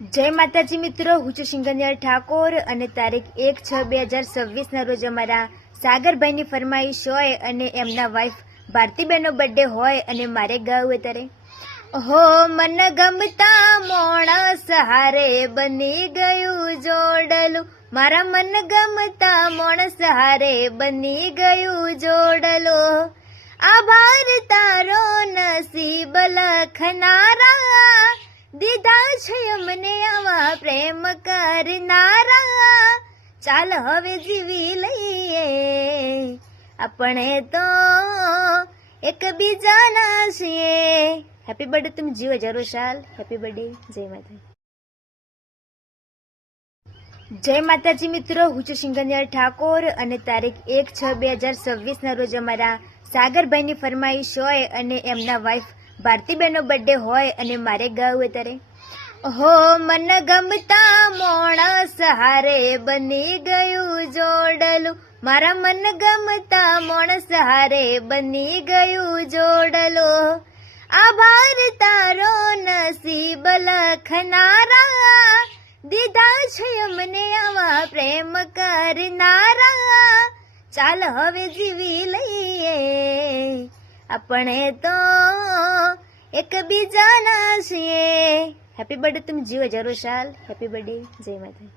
જય માતાજી મિત્રો, હું છું સિંગનિયા ઠાકોર અને તારીખ 1/6/2026 રોજ અમારા સાગરભાઈની ફરમાઈશ હોય અને એમના વાઇફ ભારતીબેનનો બર્થડે હોય અને મારે ગાવું ત્યારે હો મન ગમતા મોણસ હારે બની ગયું જોડલું, મારા મન ગમતા મોણસ હારે બની ગયું જોડલું, આભાર તારો નસીબ લખનારા, દીધા છે અમને આવા પ્રેમ કરનારા, ચાલ હવે જીવી લઈએ આપણે તો એકબીજાના છીએ. હેપી બર્થડે, તમે જીવો જરૂર સાલ. Happy birthday. જય માતા. જય માતાજી મિત્રો, હું છું સિંગનિયા ઠાકોર અને તારીખ 1/6/2026 રોજ અમારા સાગરભાઈની ફરમાઈશ હોય અને એમના વાઇફ ભારતીબેનનો બર્થડે હોય અને મારે ગાવું ત્યારે હો મન ગમતા મોણસ હારે બની ગયું જોડલું, મારા મન ગમતા મોણસ હારે બની ગયું જોડલું, આભાર તારો નસીબ લખનારા, દીધા છે અમને આવા પ્રેમ કરનારા, ચાલ હવે જીવી લઈએ આપણે તો એકબીજાના છીએ. હેપી બર્થડે, તમે જીવો જરૂર સાલ. Happy birthday. જય માતા.